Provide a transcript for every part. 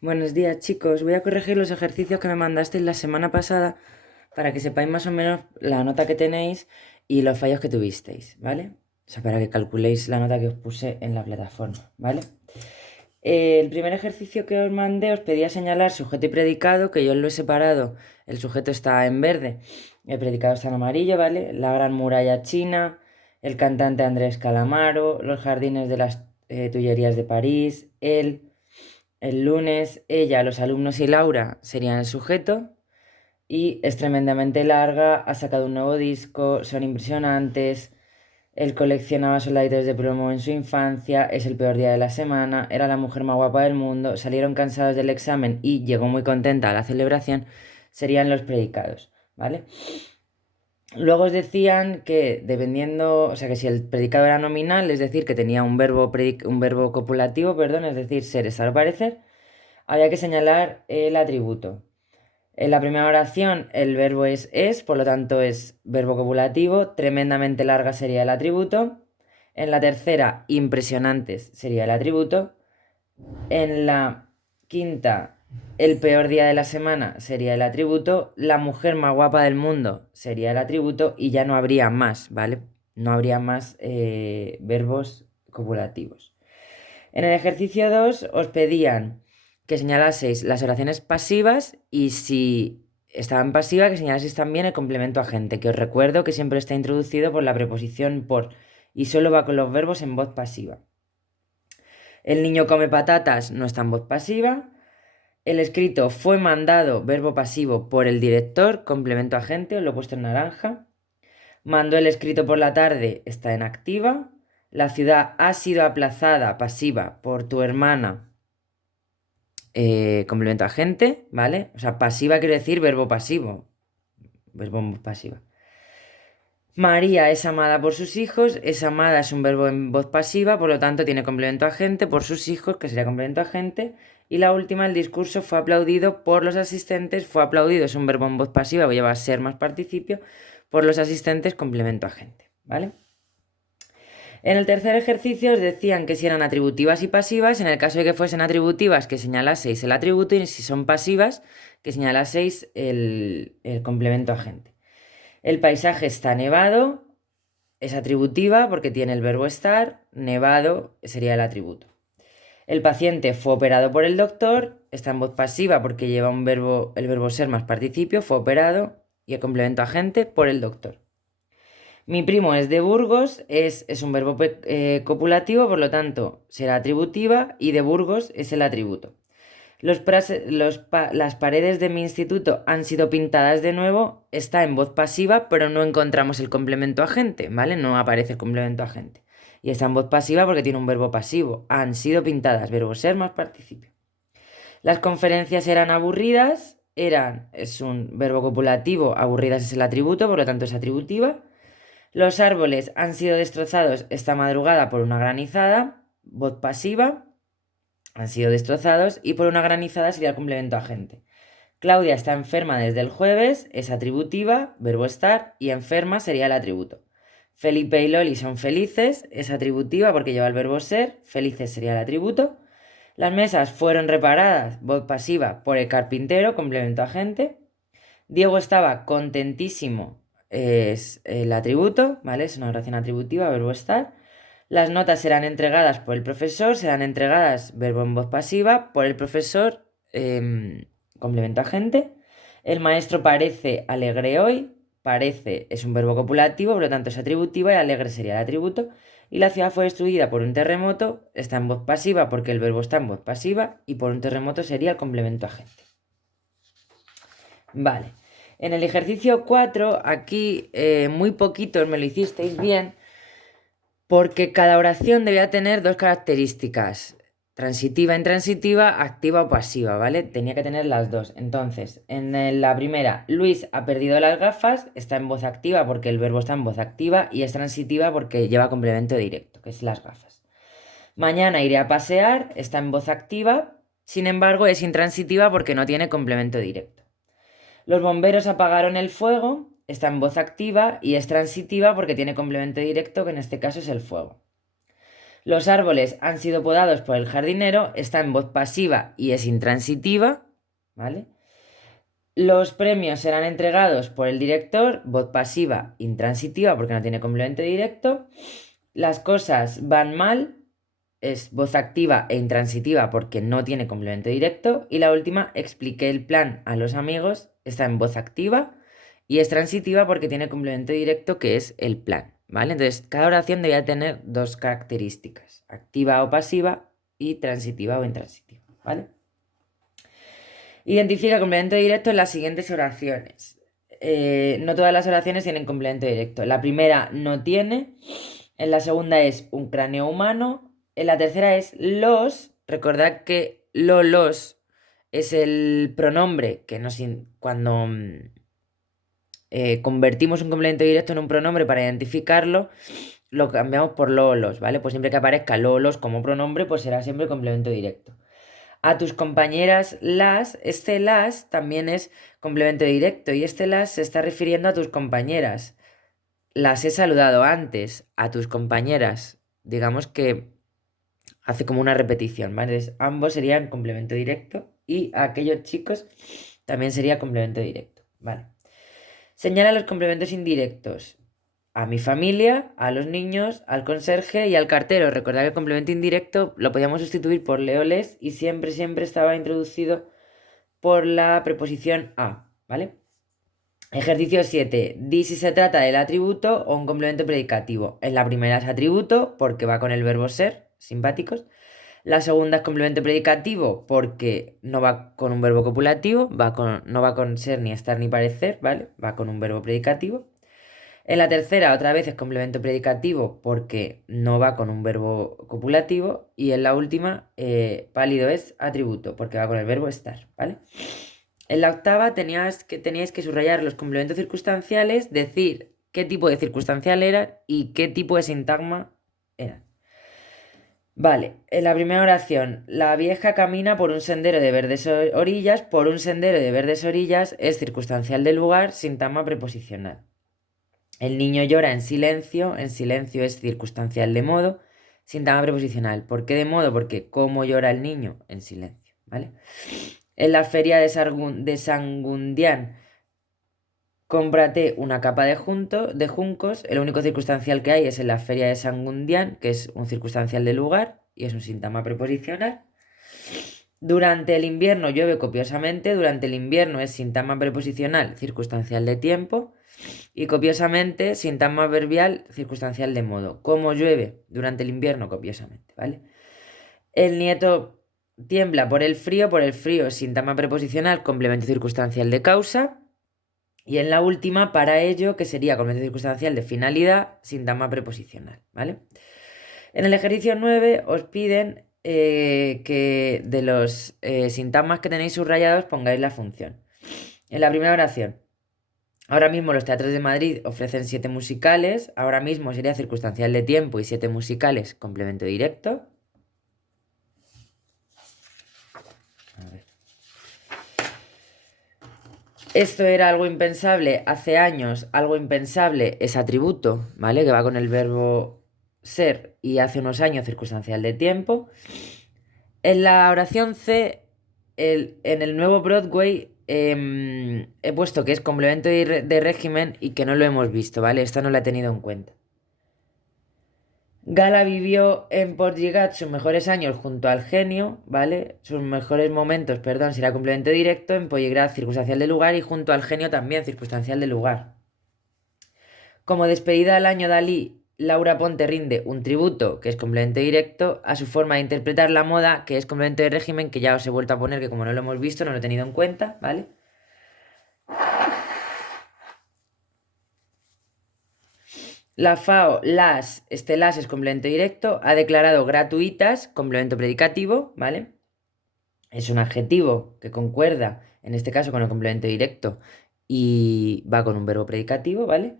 Buenos días, chicos. Voy a corregir los ejercicios que me mandasteis la semana pasada para que sepáis más o menos la nota que tenéis y los fallos que tuvisteis, ¿vale? O sea, para que calculéis la nota que os puse en la plataforma, ¿vale? El primer ejercicio que os mandé os pedía señalar sujeto y predicado, que yo lo he separado. El sujeto está en verde, el predicado está en amarillo, ¿vale? La Gran Muralla China, el cantante Andrés Calamaro, los jardines de las Tullerías de París, el lunes, ella, los alumnos y Laura serían el sujeto. Y es tremendamente larga, ha sacado un nuevo disco, son impresionantes. Él coleccionaba soldaditos de plomo en su infancia, es el peor día de la semana, era la mujer más guapa del mundo, salieron cansados del examen y llegó muy contenta a la celebración, serían los predicados, ¿vale? Luego os decían que dependiendo, o sea que si el predicado era nominal, es decir, que tenía un verbo copulativo, perdón, es decir, ser, estar o parecer, había que señalar el atributo. En la primera oración el verbo es, por lo tanto es verbo copulativo, tremendamente larga sería el atributo. En la tercera, impresionantes sería el atributo. En la quinta, el peor día de la semana sería el atributo. La mujer más guapa del mundo sería el atributo y ya no habría más, ¿vale? No habría más verbos copulativos. En el ejercicio 2 os pedían que señalaseis las oraciones pasivas y si estaban pasivas que señalaseis también el complemento agente, que os recuerdo que siempre está introducido por la preposición por y solo va con los verbos en voz pasiva. El niño come patatas no está en voz pasiva. El escrito fue mandado, verbo pasivo, por el director, complemento agente, os lo he puesto en naranja. Mandó el escrito por la tarde, está en activa. La ciudad ha sido aplazada, pasiva, por tu hermana, complemento agente, ¿vale? O sea, pasiva quiere decir verbo pasivo, verbo en voz pasiva. María es amada por sus hijos, es amada es un verbo en voz pasiva, por lo tanto tiene complemento agente por sus hijos, que sería complemento agente. Y la última, el discurso fue aplaudido por los asistentes, fue aplaudido es un verbo en voz pasiva, voy a llevar ser más participio, por los asistentes, complemento agente, ¿vale? En el tercer ejercicio os decían que si eran atributivas y pasivas, en el caso de que fuesen atributivas, que señalaseis el atributo y si son pasivas, que señalaseis el complemento agente. El paisaje está nevado, es atributiva porque tiene el verbo estar, nevado sería el atributo. El paciente fue operado por el doctor, está en voz pasiva porque lleva el verbo ser más participio, fue operado y el complemento agente por el doctor. Mi primo es de Burgos, es un verbo copulativo, por lo tanto será atributiva y de Burgos es el atributo. Las paredes de mi instituto han sido pintadas de nuevo, está en voz pasiva, pero no encontramos el complemento agente, ¿vale? No aparece el complemento agente. Y está en voz pasiva porque tiene un verbo pasivo. Han sido pintadas, verbo ser más participio. Las conferencias eran aburridas, es un verbo copulativo, aburridas es el atributo, por lo tanto es atributiva. Los árboles han sido destrozados esta madrugada por una granizada, voz pasiva, han sido destrozados y por una granizada sería el complemento agente. Claudia está enferma desde el jueves, es atributiva, verbo estar, y enferma sería el atributo. Felipe y Loli son felices, es atributiva porque lleva el verbo ser, felices sería el atributo. Las mesas fueron reparadas, voz pasiva, por el carpintero, complemento agente. Diego estaba contentísimo, es el atributo, ¿vale? Es una oración atributiva, verbo estar. Las notas serán entregadas por el profesor, serán entregadas, verbo en voz pasiva, por el profesor, complemento agente. El maestro parece alegre hoy, parece es un verbo copulativo, por lo tanto es atributiva y alegre sería el atributo. Y la ciudad fue destruida por un terremoto, está en voz pasiva porque el verbo está en voz pasiva y por un terremoto sería el complemento agente. Vale. En el ejercicio 4, aquí muy poquitos me lo hicisteis bien, porque cada oración debía tener dos características, transitiva, intransitiva, activa o pasiva, ¿vale? Tenía que tener las dos. Entonces, en la primera, Luis ha perdido las gafas, está en voz activa porque el verbo está en voz activa y es transitiva porque lleva complemento directo, que es las gafas. Mañana iré a pasear, está en voz activa, sin embargo es intransitiva porque no tiene complemento directo. Los bomberos apagaron el fuego, está en voz activa y es transitiva porque tiene complemento directo, que en este caso es el fuego. Los árboles han sido podados por el jardinero, está en voz pasiva y es intransitiva, ¿vale? Los premios serán entregados por el director, voz pasiva, intransitiva porque no tiene complemento directo. Las cosas van mal, es voz activa e intransitiva porque no tiene complemento directo. Y la última, expliqué el plan a los amigos, está en voz activa y es transitiva porque tiene complemento directo que es el plan, ¿vale? Entonces, cada oración debía tener dos características, activa o pasiva y transitiva o intransitiva, ¿vale? Identifica complemento directo en las siguientes oraciones. No todas las oraciones tienen complemento directo. La primera no tiene, en la segunda es un cráneo humano, en la tercera es los. Recordad que los es el pronombre que cuando convertimos un complemento directo en un pronombre para identificarlo, lo cambiamos por los, ¿vale? Pues siempre que aparezca los como pronombre, pues será siempre complemento directo. A tus compañeras las, este las también es complemento directo y este las se está refiriendo a tus compañeras. Las he saludado antes, a tus compañeras. Digamos que hace como una repetición, ¿vale? Entonces, ambos serían complemento directo y a aquellos chicos también sería complemento directo, ¿vale? Señala los complementos indirectos. A mi familia, a los niños, al conserje y al cartero. Recordad que el complemento indirecto lo podíamos sustituir por leoles y siempre, siempre estaba introducido por la preposición a, ¿vale? Ejercicio 7. Di si se trata del atributo o un complemento predicativo. En la primera es atributo porque va con el verbo ser, simpáticos. La segunda es complemento predicativo porque no va con un verbo copulativo, no va con ser, ni estar, ni parecer, ¿vale? Va con un verbo predicativo. En la tercera, otra vez es complemento predicativo porque no va con un verbo copulativo. Y en la última, pálido es atributo porque va con el verbo estar, ¿vale? En la octava teníais que subrayar los complementos circunstanciales, decir qué tipo de circunstancial era y qué tipo de sintagma era. Vale, en la primera oración, la vieja camina por un sendero de verdes orillas, por un sendero de verdes orillas es circunstancial del lugar, sintagma preposicional. El niño llora en silencio es circunstancial de modo, sintagma preposicional. ¿Por qué de modo? Porque cómo llora el niño en silencio, ¿vale? En la feria de Sangundián, cómprate una capa de juncos. El único circunstancial que hay es en la feria de Sangundián, que es un circunstancial de lugar y es un sintagma preposicional. Durante el invierno llueve copiosamente. Durante el invierno es sintagma preposicional, circunstancial de tiempo. Y copiosamente, sintagma verbial, circunstancial de modo. ¿Cómo llueve? Durante el invierno, copiosamente, ¿vale? El nieto tiembla por el frío, sintagma preposicional, complemento circunstancial de causa. Y en la última, para ello, que sería complemento circunstancial de finalidad, sintagma preposicional, ¿vale? En el ejercicio 9 os piden que de los sintagmas que tenéis subrayados pongáis la función. En la primera oración, ahora mismo los teatros de Madrid ofrecen 7 musicales, ahora mismo sería circunstancial de tiempo y 7 musicales, complemento directo. A ver. Esto era algo impensable hace años, algo impensable es atributo, ¿vale? Que va con el verbo ser y hace unos años circunstancial de tiempo. En la oración C, en el nuevo Broadway, he puesto que es complemento de régimen y que no lo hemos visto, ¿vale? Esta no la he tenido en cuenta. Gala vivió en Port Lligat sus mejores años junto al genio, ¿vale? Sus mejores momentos, perdón, será complemento directo, en Polligrat circunstancial de lugar y junto al genio también circunstancial de lugar. Como despedida al año Dalí, Laura Ponte rinde un tributo, que es complemento directo, a su forma de interpretar la moda, que es complemento de régimen, que ya os he vuelto a poner, que como no lo hemos visto, no lo he tenido en cuenta, ¿vale? La FAO, este las es complemento directo, ha declarado gratuitas, complemento predicativo, ¿vale? Es un adjetivo que concuerda, en este caso, con el complemento directo y va con un verbo predicativo, ¿vale?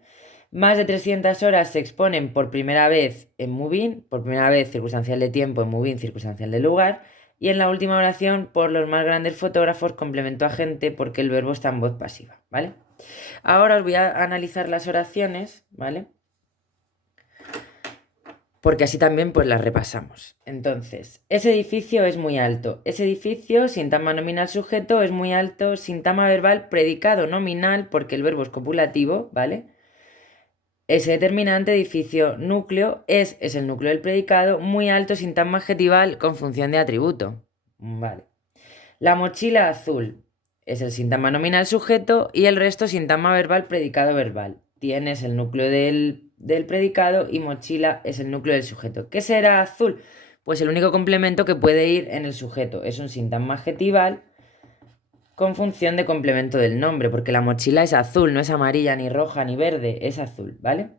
Más de 300 horas se exponen por primera vez en Moving, por primera vez circunstancial de tiempo en Moving, circunstancial de lugar. Y en la última oración, por los más grandes fotógrafos, complemento agente porque el verbo está en voz pasiva, ¿vale? Ahora os voy a analizar las oraciones, ¿vale? porque así también pues las repasamos. Entonces, ese edificio es muy alto. Ese edificio, sintagma nominal sujeto, es muy alto. Sintagma verbal, predicado nominal, porque el verbo es copulativo, ¿vale? Ese determinante, edificio, núcleo, es el núcleo del predicado, muy alto, sintagma adjetival con función de atributo. Vale. La mochila azul es el sintagma nominal sujeto y el resto sintagma verbal, predicado verbal. Tienes el núcleo del predicado y mochila es el núcleo del sujeto. ¿Qué será azul? Pues el único complemento que puede ir en el sujeto. Es un sintagma adjetival con función de complemento del nombre, porque la mochila es azul, no es amarilla, ni roja, ni verde, es azul, ¿vale?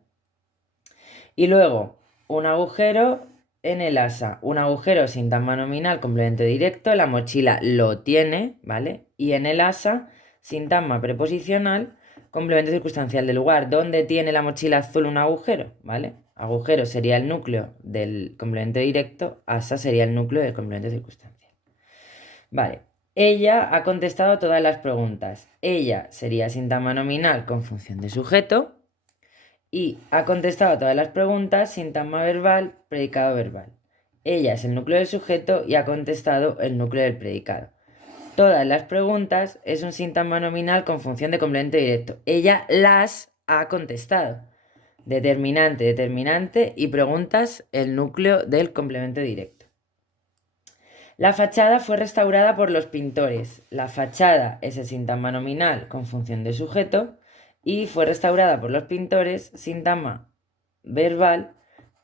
Y luego, un agujero en el asa. Un agujero sintagma nominal, complemento directo. La mochila lo tiene, ¿vale? Y en el asa, sintagma preposicional, complemento circunstancial del lugar. ¿Dónde tiene la mochila azul un agujero? ¿Vale? Agujero sería el núcleo del complemento directo. Asa sería el núcleo del complemento circunstancial. Vale. Ella ha contestado todas las preguntas. Ella sería sintagma nominal con función de sujeto. Y ha contestado todas las preguntas, sintagma verbal, predicado verbal. Ella es el núcleo del sujeto y ha contestado el núcleo del predicado. Todas las preguntas es un sintagma nominal con función de complemento directo. Ella las ha contestado. Determinante, determinante y preguntas el núcleo del complemento directo. La fachada fue restaurada por los pintores. La fachada es el sintagma nominal con función de sujeto y fue restaurada por los pintores, sintagma verbal,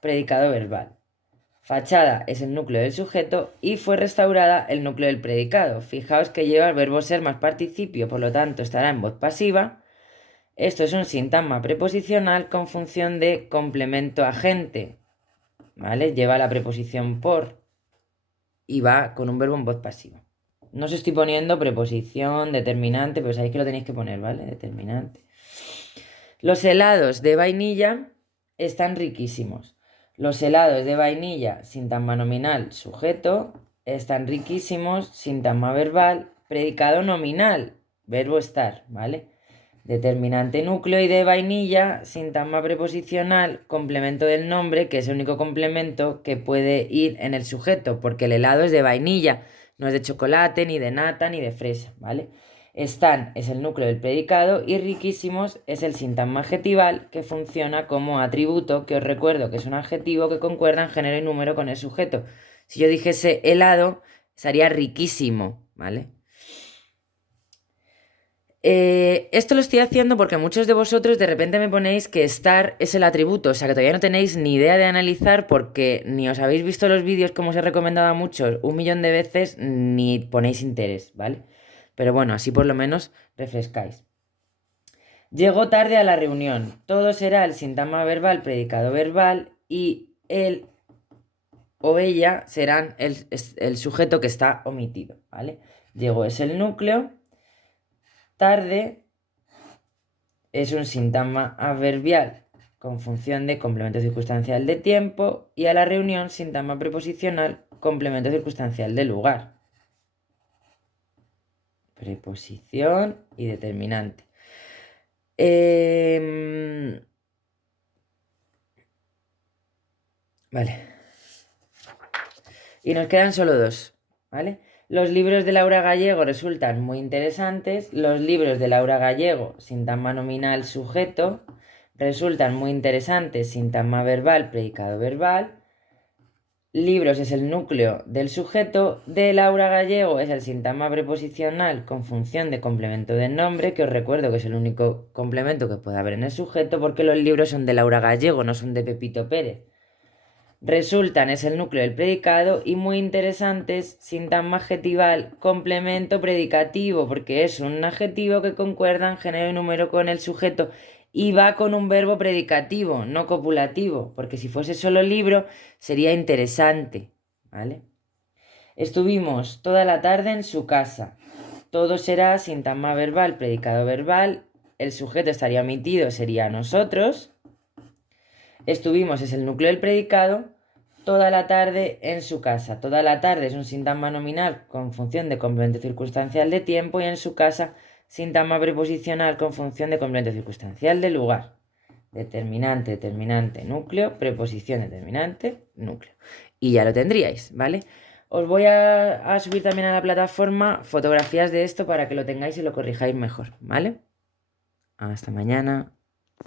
predicado verbal. Fachada es el núcleo del sujeto y fue restaurada el núcleo del predicado. Fijaos que lleva el verbo ser más participio, por lo tanto estará en voz pasiva. Esto es un sintagma preposicional con función de complemento agente, ¿vale? Lleva la preposición por y va con un verbo en voz pasiva. No os estoy poniendo preposición, determinante, pero sabéis que lo tenéis que poner, ¿vale? Determinante. Los helados de vainilla están riquísimos. Los helados de vainilla, sintagma nominal, sujeto, están riquísimos, sintagma verbal, predicado nominal, verbo estar, ¿vale? Determinante núcleo y de vainilla, sintagma preposicional, complemento del nombre, que es el único complemento que puede ir en el sujeto, porque el helado es de vainilla, no es de chocolate, ni de nata, ni de fresa, ¿vale? Están es el núcleo del predicado y riquísimos es el sintagma adjetival que funciona como atributo, que os recuerdo que es un adjetivo que concuerda en género y número con el sujeto. Si yo dijese helado, sería riquísimo, ¿vale? Esto lo estoy haciendo porque muchos de vosotros de repente me ponéis que estar es el atributo, o sea que todavía no tenéis ni idea de analizar porque ni os habéis visto los vídeos como os he recomendado a muchos 1 millón de veces ni ponéis interés, ¿vale? Pero bueno, así por lo menos refrescáis. Llegó tarde a la reunión. Todo será el sintagma verbal, predicado verbal y él o ella serán el sujeto que está omitido, ¿vale? Llegó es el núcleo. Tarde es un sintagma adverbial con función de complemento circunstancial de tiempo y a la reunión sintagma preposicional complemento circunstancial de lugar. Preposición y determinante. Vale. Y nos quedan solo dos, ¿vale? Los libros de Laura Gallego resultan muy interesantes. Los libros de Laura Gallego, sintagma nominal sujeto, resultan muy interesantes, sintagma verbal, predicado verbal. Libros es el núcleo del sujeto. De Laura Gallego es el sintagma preposicional con función de complemento del nombre, que os recuerdo que es el único complemento que puede haber en el sujeto, porque los libros son de Laura Gallego, no son de Pepito Pérez. Resultan es el núcleo del predicado y muy interesantes, sintagma adjetival, complemento predicativo, porque es un adjetivo que concuerda en género y número con el sujeto y va con un verbo predicativo, no copulativo, porque si fuese solo libro sería interesante, ¿vale? Estuvimos toda la tarde en su casa. Todo será sintagma verbal, predicado verbal, el sujeto estaría omitido, sería nosotros. Estuvimos es el núcleo del predicado. Toda la tarde en su casa. Toda la tarde es un sintagma nominal con función de complemento circunstancial de tiempo y en su casa sintagma preposicional con función de complemento circunstancial de lugar. determinante, determinante, núcleo, preposición, determinante, núcleo. Y ya lo tendríais, ¿vale? Os voy a subir también a la plataforma fotografías de esto para que lo tengáis y lo corrijáis mejor, ¿vale? Hasta mañana.